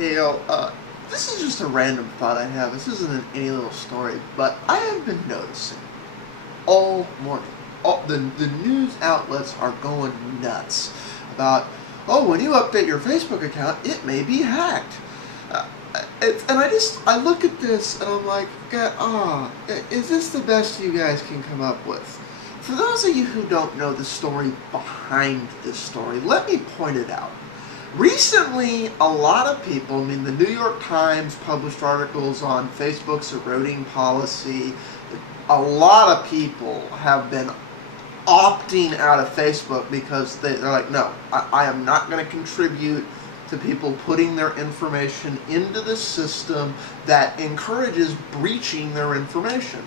Hale, this is just a random thought I have. This isn't any little story, but I have been noticing all morning, the news outlets are going nuts about, oh, when you update your Facebook account, it may be hacked. I look at this and I'm like, is this the best you guys can come up with? For those of you who don't know the story behind this story, let me point it out. Recently, a lot of people, the New York Times published articles on Facebook's eroding policy. A lot of people have been opting out of Facebook because they're like, no, I am not going to contribute to people putting their information into the system that encourages breaching their information.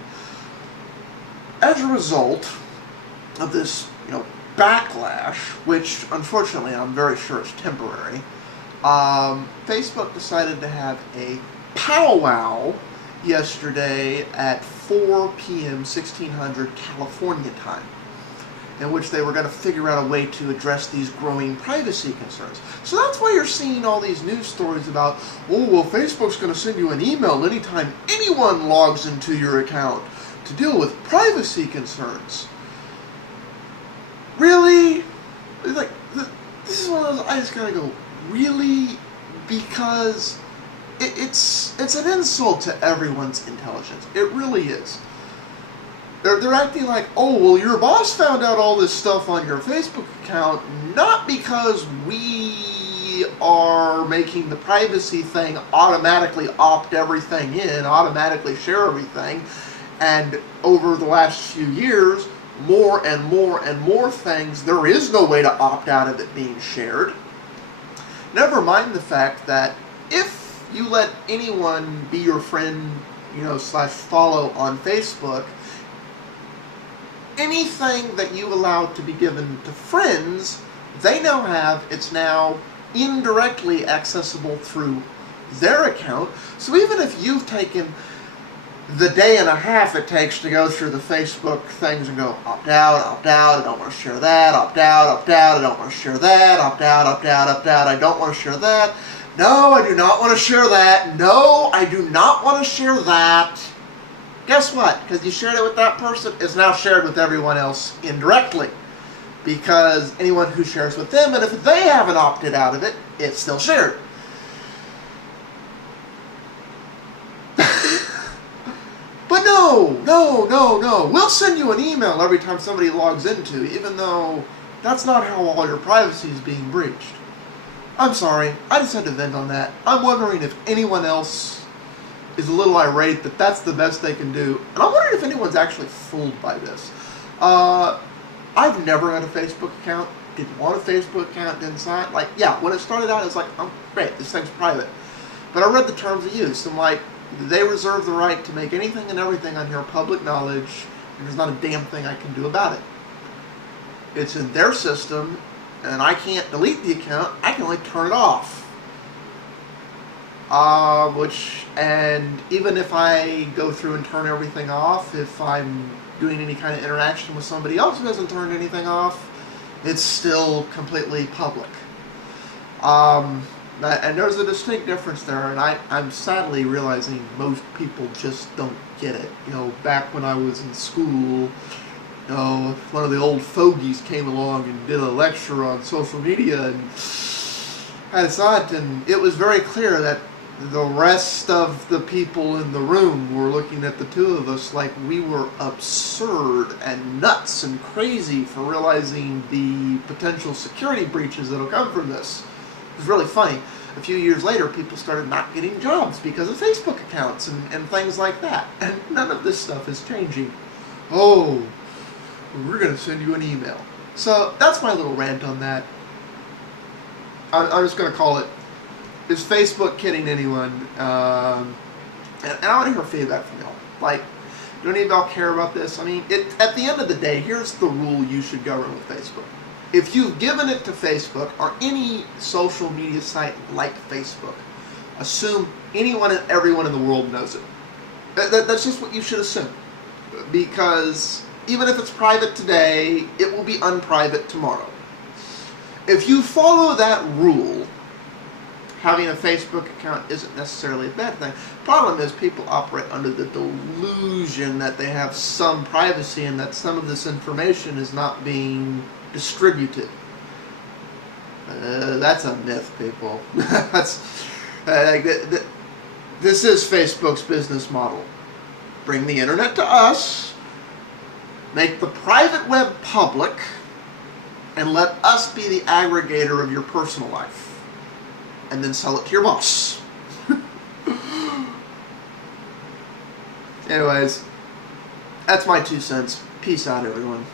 As a result of this, backlash, which unfortunately I'm very sure is temporary, Facebook decided to have a powwow yesterday at 4 p.m. 1600 California time, in which they were going to figure out a way to address these growing privacy concerns. So that's why you're seeing all these news stories about, oh, well, Facebook's going to send you an email anytime anyone logs into your account to deal with privacy concerns. Really? Like, this is one of those, I just gotta go, really? Because it's an insult to everyone's intelligence. It really is. They're acting like, oh, well, your boss found out all this stuff on your Facebook account, not because we are making the privacy thing automatically opt everything in, automatically share everything, and over the last few years, more and more and more things, there is no way to opt out of it being shared. Never mind the fact that if you let anyone be your friend, slash follow on Facebook, anything that you allow to be given to friends, they now have, it's now indirectly accessible through their account. So even if you've taken the day and a half it takes to go through the Facebook things and go opt out, I don't want to share that, opt out, I don't want to share that, opt out, I don't want to share that, no, I do not want to share that, no, I do not want to share that. Guess what? Because you shared it with that person, it's now shared with everyone else indirectly. Because anyone who shares with them, and if they haven't opted out of it, it's still shared. But no. We'll send you an email every time somebody logs into, even though that's not how all your privacy is being breached. I'm sorry, I just had to vent on that. I'm wondering if anyone else is a little irate that that's the best they can do. And I'm wondering if anyone's actually fooled by this. I've never had a Facebook account, didn't want a Facebook account, didn't sign. When it started out, I was like, oh, great, this thing's private. But I read the terms of use, and they reserve the right to make anything and everything on here public knowledge, and there's not a damn thing I can do about it. It's in their system, and I can't delete the account, I can only turn it off. And even if I go through and turn everything off, if I'm doing any kind of interaction with somebody else who hasn't turned anything off, it's still completely public. And there's a distinct difference there, and I'm sadly realizing most people just don't get it. Back when I was in school, one of the old fogies came along and did a lecture on social media, and I saw it, and it was very clear that the rest of the people in the room were looking at the two of us like we were absurd and nuts and crazy for realizing the potential security breaches that'll come from this. It was really funny. A few years later, people started not getting jobs because of Facebook accounts and things like that. And none of this stuff is changing. Oh, we're going to send you an email. So that's my little rant on that. I'm just going to call it, is Facebook kidding anyone? And I want to hear feedback from y'all. Do any of y'all care about this? At the end of the day, here's the rule you should govern with Facebook. If you've given it to Facebook or any social media site like Facebook, assume anyone and everyone in the world knows it. That's just what you should assume. Because even if it's private today, it will be unprivate tomorrow. If you follow that rule, having a Facebook account isn't necessarily a bad thing. Problem is, people operate under the delusion that they have some privacy and that some of this information is not being distributed. That's a myth, people. This is Facebook's business model. Bring the internet to us, make the private web public, and let us be the aggregator of your personal life. And then sell it to your boss. Anyways, that's my 2 cents. Peace out, everyone.